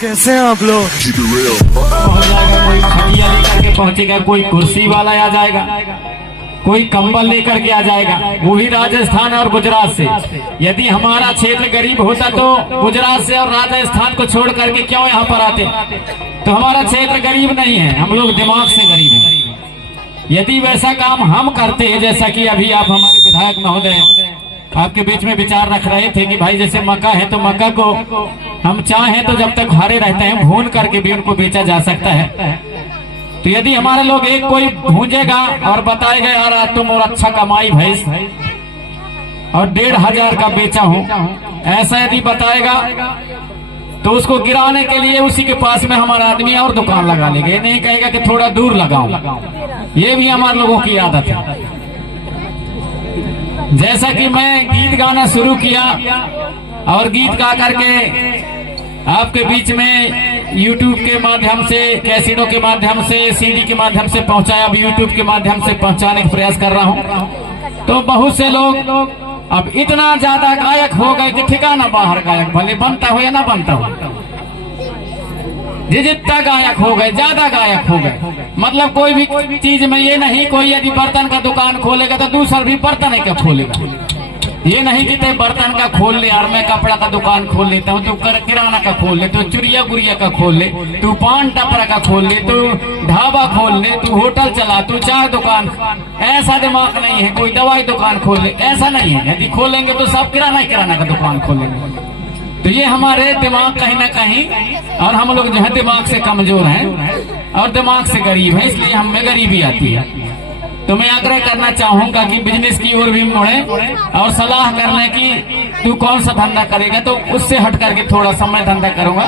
कैसे हैं आप लोग? पहुंच जाएगा, कोई खटिया लेकर के पहुंचेगा, कोई कुर्सी वाला आ जाएगा, कोई कंबल लेकर के आ जाएगा, वो भी राजस्थान और गुजरात से। यदि हमारा क्षेत्र गरीब होता तो गुजरात से और राजस्थान को छोड़ करके क्यों यहाँ पर आते? तो हमारा क्षेत्र गरीब नहीं है, हम लोग दिमाग से गरीब हैं। यदि वैसा काम हम करते हैं, जैसा कि अभी आप हमारे विधायक महोदय आपके बीच में विचार रख रहे थे कि भाई जैसे मक्का है तो मक्का को हम चाहें तो जब तक हरे रहते हैं भून करके भी उनको बेचा जा सकता है। तो यदि हमारे लोग एक कोई भूंजेगा और बताएगा यार आज तुम और अच्छा कमाई भैंस और 1500 का बेचा हूं, ऐसा यदि बताएगा तो उसको गिराने के लिए उसी के पास में हमारा आदमी और दुकान लगा लेंगे। नहीं कहेगा कि थोड़ा दूर लगाऊं। ये भी हमारे लोगों की आदत है। जैसा कि मैं गीत गाना शुरू किया और गीत गा करके आपके बीच में YouTube के माध्यम से, कैसीनों के माध्यम से, CD के माध्यम से पहुंचाया, अब YouTube के माध्यम से पहुंचाने का प्रयास कर रहा हूं। तो बहुत से लोग अब इतना ज्यादा गायक हो गए कि ठिकाना बाहर गायक, भले बनता हो या ना बनता हो, जितना गायक हो गए, ज्यादा गायक हो गए। मतलब कोई भी चीज में ये नहीं, कोई यदि बर्तन का दुकान खोलेगा तो दूसरा भी बर्तन का खोलेगा। ये नहीं कि ते बर्तन का खोल ले यार, मैं कपड़ा का दुकान खोल लेता हूँ, तू किराना का खोल ले, तू चुरिया गुड़िया का खोल ले, तू पान टपरा का खोल ले, तू ढाबा खोल ले, तू होटल चला, तू चाय दुकान। ऐसा दिमाग नहीं है। कोई दवाई दुकान खोल ले, ऐसा नहीं है। यदि खोलेंगे तो सब किराना का दुकान खोलेंगे। तो ये हमारे दिमाग कहीं ना कहीं, और हम लोग जो है दिमाग से कमजोर हैं और दिमाग से गरीब हैं, इसलिए हम में गरीबी आती है। तो मैं आग्रह करना चाहूंगा कि बिजनेस की ओर भी मुड़े और सलाह करने की तू कौन सा धंधा करेगा, तो उससे हट करके थोड़ा समय धंधा करूंगा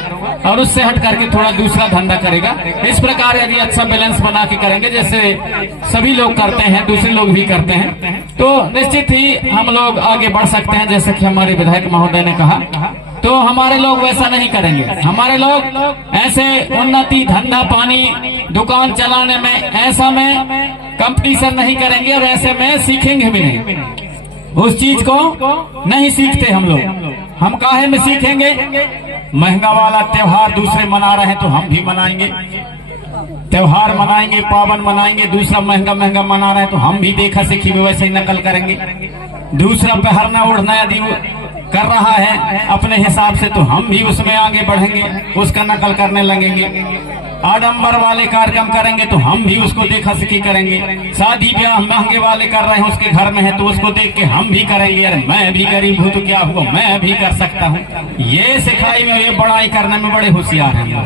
और उससे हट करके थोड़ा दूसरा धंधा करेगा। इस प्रकार यदि अच्छा बैलेंस बना के करेंगे, जैसे सभी लोग करते हैं, दूसरे लोग भी करते हैं, तो निश्चित ही हम लोग आगे बढ़ सकते हैं। जैसे कि हमारे विधायक महोदय ने कहा, तो हमारे लोग वैसा नहीं करेंगे। हमारे लोग ऐसे उन्नति, धंधा पानी, दुकान चलाने में ऐसा में कंपटीशन नहीं करेंगे और ऐसे में सीखेंगे भी नहीं। उस चीज को नहीं सीखते हम लोग। हम काहे में सीखेंगे? महंगा वाला त्योहार दूसरे मना रहे हैं तो हम भी मनाएंगे, त्योहार मनाएंगे, पावन मनाएंगे। दूसरा महंगा महंगा मना रहे हैं तो हम भी देखा सीखी में वैसे ही नकल करेंगे। दूसरा पहनना ओढ़ना यदि कर रहा है अपने हिसाब से तो हम भी उसमें आगे बढ़ेंगे, उसका नकल करने लगेंगे। आडंबर वाले कार्यक्रम करेंगे तो हम भी उसको देखा सीखी करेंगे। शादी ब्याह महंगे वाले कर रहे हैं, उसके घर में है तो उसको देख के हम भी करेंगे। अरे मैं भी गरीब हूँ तो क्या हुआ, मैं भी कर सकता हूँ। ये सिखाई में, ये बड़ाई करने में बड़े होशियार हैं।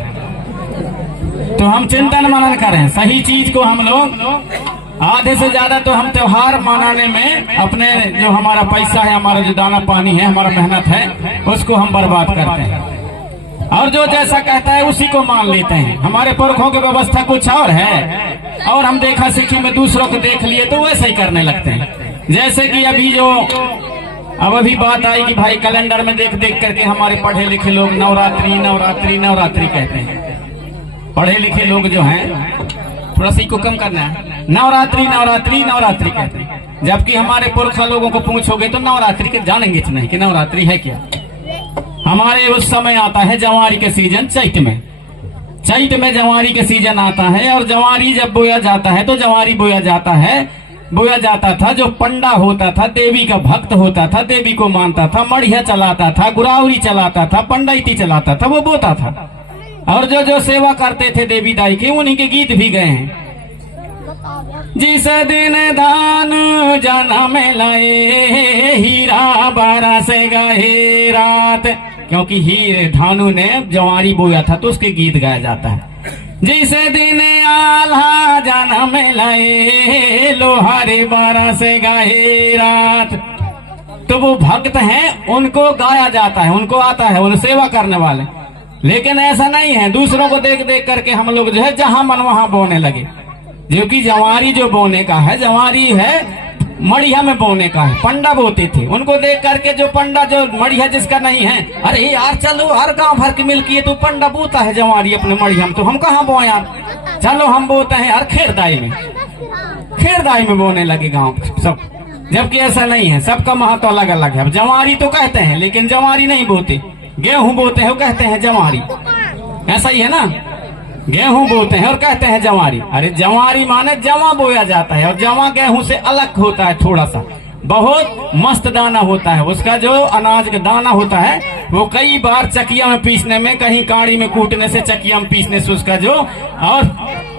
तो हम चिंतन मनन करें, सही चीज को हम लोग आधे से ज्यादा तो हम त्योहार मनाने में अपने जो हमारा पैसा है, हमारा जो दाना पानी है, हमारा मेहनत है, उसको हम बर्बाद करते हैं और जो जैसा कहता है उसी को मान लेते हैं। हमारे पुरखों की व्यवस्था कुछ और है और हम देखा सीखी में दूसरों को देख लिए तो वैसे ही करने लगते हैं। जैसे कि अभी बात आई कि भाई कैलेंडर में देख देख करके हमारे पढ़े लिखे लोग नवरात्रि नवरात्रि नवरात्रि कहते हैं। पढ़े लिखे लोग जो हैं, थोड़ा सी को कम करना है, नवरात्रि नवरात्रि नवरात्रि कहते हैं। जबकि हमारे पुरखा लोगों को पूछोगे तो नवरात्रि के जानेंगे नहीं कि नवरात्रि है क्या। हमारे उस समय आता है जवारी के सीजन, चैत में जवारी के सीजन आता है। और जवारी जब बोया जाता है तो जवारी बोया जाता था। जो पंडा होता था, देवी का भक्त होता था, देवी को मानता था, मढ़िया चलाता था, गुरावरी चलाता था, पंडाइती चलाता था, वो बोता था। और जो सेवा करते थे देवी दाई की, उन्हीं के गीत भी गए हैं। जिस दिन धान जन्म लाए, हीरा बारा से गए रात, क्योंकि ही धानु ने जवारी बोया था तो उसके गीत गाया जाता है। जिस दिन आल्हा जन्म लाए, लोहारे बारा से गए रात, तो वो भक्त हैं, उनको गाया जाता है, उनको आता है, उन सेवा करने वाले। लेकिन ऐसा नहीं है, दूसरों को देख देख करके हम लोग जो है जहां मन वहां बोने लगे। जो कि जवारी जो बोने का है, जवारी है मढ़िया में बोने का है। पंडा बोते थे, उनको देख करके जो पंडा जो मढ़िया जिसका नहीं है, अरे यार चलो हर गांव भर की मिलकी है तो पंडा बोता है जवारी अपने मढ़िया में, तो हम कहाँ बोए यार, चलो हम बोते हैं यार खेरदाई में बोने लगे गाँव सब। जबकि ऐसा नहीं है, सबका महत्व अलग अलग है। अब जवारी तो कहते हैं लेकिन जवारी नहीं बोते, गेहूं बोते हैं वो कहते हैं जवारी। ऐसा ही है ना, गेहूं बोते हैं और कहते हैं जवारी। अरे जवारी माने जवा बोया जाता है, और जवा गेहूं से अलग होता है, थोड़ा सा बहुत मस्त दाना होता है। उसका जो अनाज का दाना होता है वो कई बार चकिया में पीसने में, कहीं काड़ी में कूटने से, चकिया में पीसने से उसका जो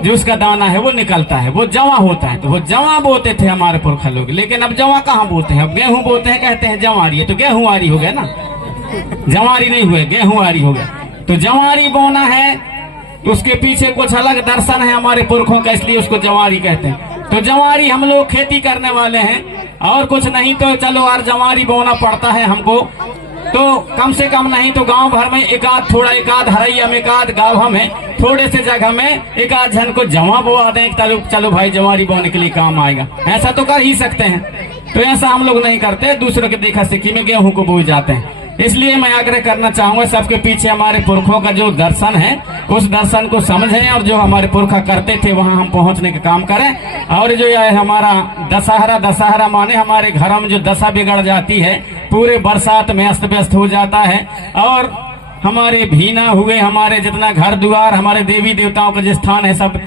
उसका दाना है वो निकलता है, वो जवा होता है। तो वो जवा बोते थे हमारे पुरखा लोग, लेकिन अब जवा कहाँ बोते हैं, अब गेहूं बोते हैं, कहते हैं जवारी है। तो गेहूंवारी हो गया ना, जवारी नहीं हुए, गेहूंवारी हो गया। तो जवारी बोना है, उसके पीछे कुछ अलग दर्शन है हमारे पुरखों का, इसलिए उसको जवारी कहते हैं। तो जवारी हम लोग खेती करने वाले हैं, और कुछ नहीं तो चलो यार जवारी बोना पड़ता है हमको। तो कम से कम नहीं तो गांव भर में एकाध हरैया में, एकाध गाँव में, थोड़े से जगह में एकाध जन को जवा बोआ दें, चलो भाई जवारी बोने के लिए काम आएगा, ऐसा तो कर ही सकते हैं। तो ऐसा हम लोग नहीं करते, दूसरों के देखा सीखी में गेहूं को बोए जाते हैं। इसलिए मैं आग्रह करना चाहूंगा सबके पीछे हमारे पुरखों का जो दर्शन है उस दर्शन को समझें, और जो हमारे पुरखा करते थे वहां हम पहुंचने का काम करें। और जो यह हमारा दशहरा माने हमारे घर में जो दशा बिगड़ जाती है, पूरे बरसात में अस्त व्यस्त हो जाता है, और हमारे भीना हुए हमारे जितना घर द्वार, हमारे देवी देवताओं का जो स्थान है सब,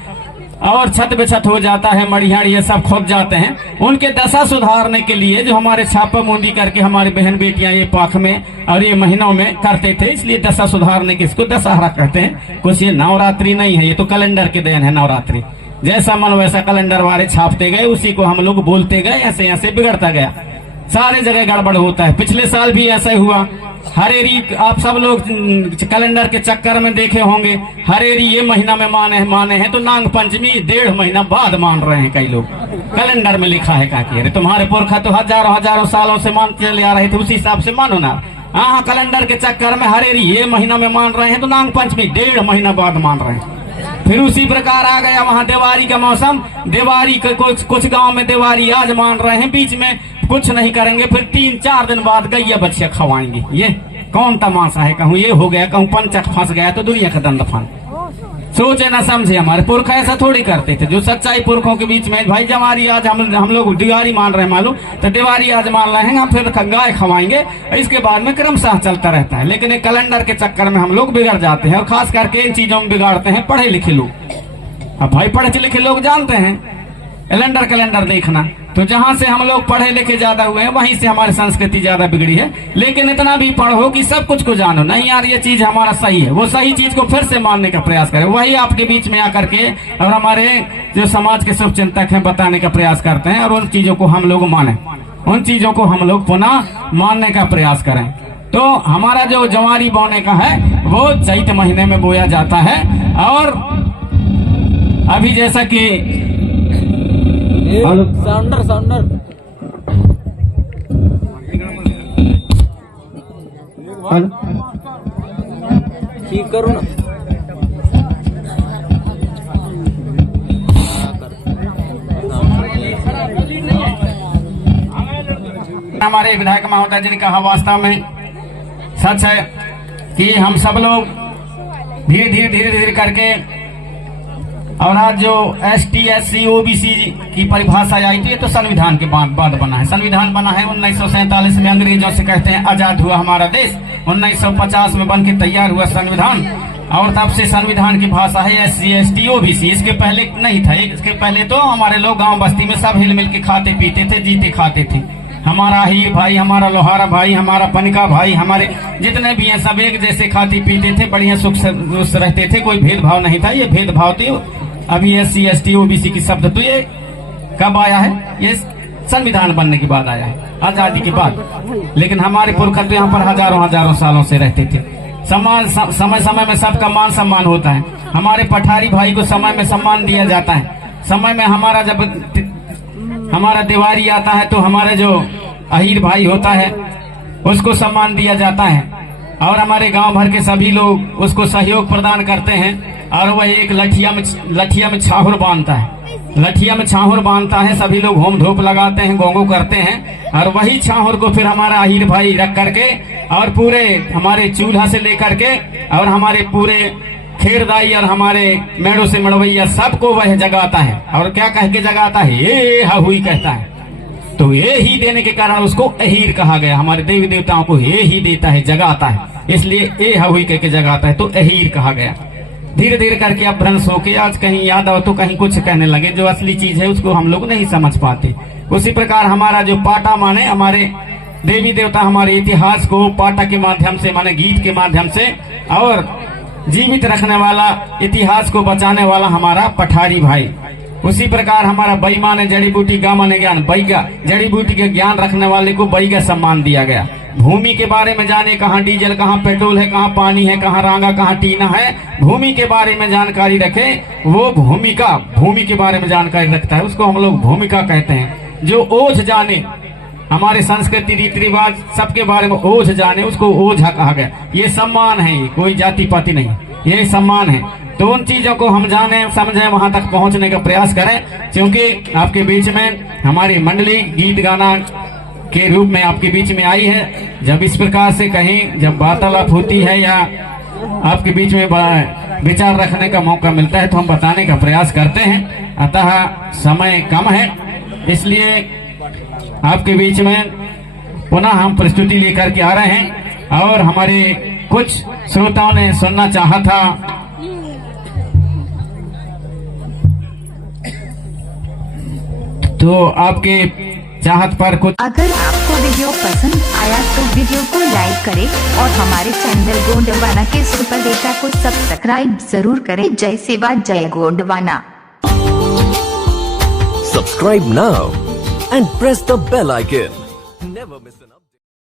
और छत बेछत हो जाता है, मड़ियाड़ ये सब खोद जाते हैं। उनके दशा सुधारने के लिए जो हमारे छापा मुंदी करके हमारी बहन बेटियां ये पाख में और ये महीनों में करते थे, इसलिए दशा सुधारने के इसको दशहरा कहते हैं। कुछ ये नवरात्रि नहीं है, ये तो कैलेंडर के देन है नवरात्रि। जैसा मन वैसा कैलेंडर वाले छापते गए, उसी को हम लोग बोलते गए, ऐसे ऐसे बिगड़ता गया, सारे जगह गड़बड़ होता है। पिछले साल भी ऐसा ही हुआ। हरेरी आप सब लोग कैलेंडर के चक्कर में देखे होंगे, हरेरी ये महीना में माने हैं तो नाग पंचमी 1.5 महीना बाद मान रहे हैं कई लोग। कैलेंडर में लिखा है का कि अरे तुम्हारे पुरखा तो हजारों सालों से मानते चले आ रहे थे, उसी हिसाब से मानो ना। हाँ, कैलेंडर के चक्कर में हरेरी ये महीना में मान रहे हैं तो नाग पंचमी 1.5 महीना बाद मान रहे हैं। फिर उसी प्रकार आ गया वहाँ दिवाली का मौसम, दिवाली का कुछ गांव में दिवाली आज मान रहे हैं, बीच में कुछ नहीं करेंगे, फिर 3-4 दिन बाद गैया बच्चे खवाएंगे। ये कौन तमाशा है, कहूँ ये हो गया, कहूँ पंचक फंस गया तो दुनिया का दंड फन। सोचे ना समझे, हमारे पुरखा ऐसा थोड़ी करते थे। जो सच्चाई पुरखों के बीच में, भाई जवारी आज हम लोग दिवाली मान रहे हैं, मालूम तो दिवाली आज मान रहे हैं, हम फिर गाय खवाएंगे, इसके बाद में क्रमशः चलता रहता है। लेकिन एक कैलेंडर के चक्कर में हम लोग बिगड़ जाते हैं, और खास करके इन चीजों में बिगाड़ते हैं पढ़े लिखे लोग। अब भाई पढ़े लिखे लोग जानते हैं कैलेंडर देखना, तो जहां से हम लोग पढ़े लिखे ज्यादा हुए हैं वहीं से हमारी संस्कृति ज्यादा बिगड़ी है। लेकिन इतना भी पढ़ो कि सब कुछ को जानो, नहीं यार ये चीज हमारा सही है, वो सही चीज को फिर से मानने का प्रयास करें। वही आपके बीच में आकर के और हमारे जो समाज के शुभ चिंतक हैं बताने का प्रयास करते हैं, और उन चीजों को हम लोग माने, उन चीजों को हम लोग पुनः मानने का प्रयास करें। तो हमारा जो जवारी बोने का है वो चैत महीने में बोया जाता है। और अभी जैसा कि साउंडर ठीक करो ना, हमारे विधायक महोदय जी ने कहा वास्तव में सच है कि हम सब लोग धीरे धीरे करके, और आज जो ST SC OBC की परिभाषा आई थी, ये तो संविधान के बाद बना है। संविधान बना है 1947 में, अंग्रेजों से कहते हैं आजाद हुआ हमारा देश। 1950 में बन के तैयार हुआ संविधान, और तब से संविधान की भाषा है SC ST OBC। इसके पहले नहीं था, इसके पहले तो हमारे लोग गांव बस्ती में सब हिल मिल के खाते पीते थे, जीते खाते थे। हमारा हीर भाई, हमारा लोहारा भाई, हमारा पनिका भाई, हमारे जितने भी हैं सब एक जैसे खाते पीते थे, बढ़िया सुख से रहते थे, कोई भेदभाव नहीं था। ये भेदभाव थी अभी SC ST OBC की शब्द तो ये कब आया है, ये संविधान बनने के बाद आया है, आजादी के बाद। लेकिन हमारे पुरखा तो यहाँ पर हजारों सालों से रहते थे। समय समय में सबका मान सम्मान होता है। हमारे पठारी भाई को समय में सम्मान दिया जाता है। समय में हमारा जब हमारा दिवाली आता है तो हमारे जो अहीर भाई होता है उसको सम्मान दिया जाता है, और हमारे गांव भर के सभी लोग उसको सहयोग प्रदान करते हैं। और वह एक लठिया में छाहुर बांधता है, लठिया में छाहुर बांधता है, सभी लोग होम धूप लगाते हैं, गोंगो करते हैं, और वही छाहुर को फिर हमारा अहीर भाई रख करके और पूरे हमारे चूल्हा से लेकर के और हमारे पूरे खेरदाई और हमारे मेड़ों से मड़वैया सबको वह जगाता है। और क्या कह के जगाता है, ये हुई कहता है। तो ये ही देने के कारण उसको अहीर कहा गया। हमारे देवी देवताओं को ये ही देता है, जगाता है, इसलिए ए हुई कह के जगाता है, तो अहीर कहा गया। धीरे धीरे करके अपभ्रंश होके आज कहीं याद आओ तो कहीं कुछ कहने लगे। जो असली चीज है उसको हम लोग नहीं समझ पाते। उसी प्रकार हमारा जो पाटा माने हमारे देवी देवता हमारे इतिहास को पाटा के माध्यम से माने गीत के माध्यम से और जीवित रखने वाला, इतिहास को बचाने वाला हमारा पठारी भाई। उसी प्रकार हमारा बई माने जड़ी बूटी, गा माने ज्ञान, बैगा जड़ी बूटी के ज्ञान रखने वाले को बई का सम्मान दिया गया। भूमि के बारे में जाने, कहाँ डीजल, कहाँ पेट्रोल है, कहाँ पानी है, कहाँ रांगा, कहाँ टीना है, भूमि के बारे में जानकारी रखे वो भूमिका, भूमि के बारे में जानकारी रखता है, उसको हम लोग भूमिका कहते हैं। जो ओझ जाने, हमारे संस्कृति रीति रिवाज सबके बारे में ओझ जाने, उसको ओझा कहा गया। ये सम्मान है, कोई जाति पाति नहीं, ये सम्मान है। तो उन चीजों को हम जाने समझें, वहां तक पहुंचने का प्रयास करें। क्योंकि आपके बीच में हमारी मंडली गीत गाना के रूप में आपके बीच में आई है। जब इस प्रकार से कहीं जब वार्तालाप होती है या आपके बीच में विचार रखने का मौका मिलता है तो हम बताने का प्रयास करते हैं। अतः समय कम है, इसलिए आपके बीच में पुनः हम प्रस्तुति लेकर के आ रहे हैं। और हमारे कुछ श्रोताओं ने सुनना चाहा था, तो आपके चाहत पर कुछ। अगर आपको वीडियो पसंद आया तो वीडियो को लाइक करें और हमारे चैनल गोंडवाना के सुपर डेटा को सब्सक्राइब जरूर करें। जय सेवा, जय Gondwana. Subscribe now and press the bell icon. Never miss